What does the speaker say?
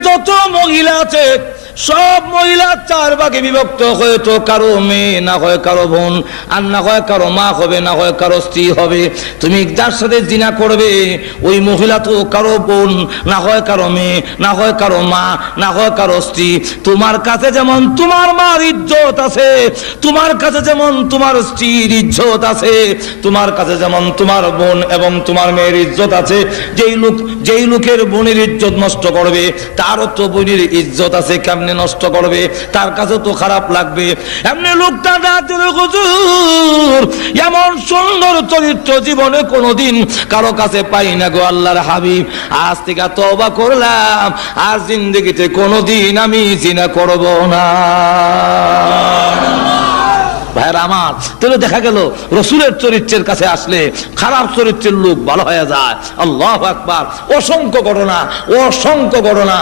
যত মহিলা আছে সব মহিলা চার ভাগে বিভক্ত, হয়তো কারো মেয়ে, না হয় কারো বোন, আর না হয় কারো মা হবে, না হয় কারো স্ত্রী হবে। তুমি যার সাথে জিনা করবে ওই মহিলা তো কারো বোন, না হয় কারো মেয়ে, না হয় কারো মা, না হয় কারো স্ত্রী। তোমার কাছে যেমন তোমার মার ইজ্জত আছে, তোমার কাছে যেমন তোমার স্ত্রীর ইজ্জত আছে, তোমার কাছে যেমন তোমার বোন এবং তোমার মেয়ের ইজ্জত আছে। যেই লোকের বোনের ইজ্জত নষ্ট করবে তারও তো বোনের ইজ্জত আছে, কেমনে নষ্ট করবে? তার কাছে তো খারাপ লাগবে। এমনি লোকটা হুজুর এমন সুন্দর চরিত্র জীবনে কোনোদিন কারো কাছে পাই না গো আল্লাহর হাবিব, আজ থেকে তওবা করলাম, আর জিন্দেগিতে কোনোদিন আমি জিনা করব না। ভাইরা আমার, তাহলে দেখা গেল রসুলের চরিত্রের কাছে আসলে খারাপ চরিত্রের লোক ভালো হয়ে যায়। আল্লাহু আকবার। অসংখ্য ঘটনা, অসংখ্য ঘটনা।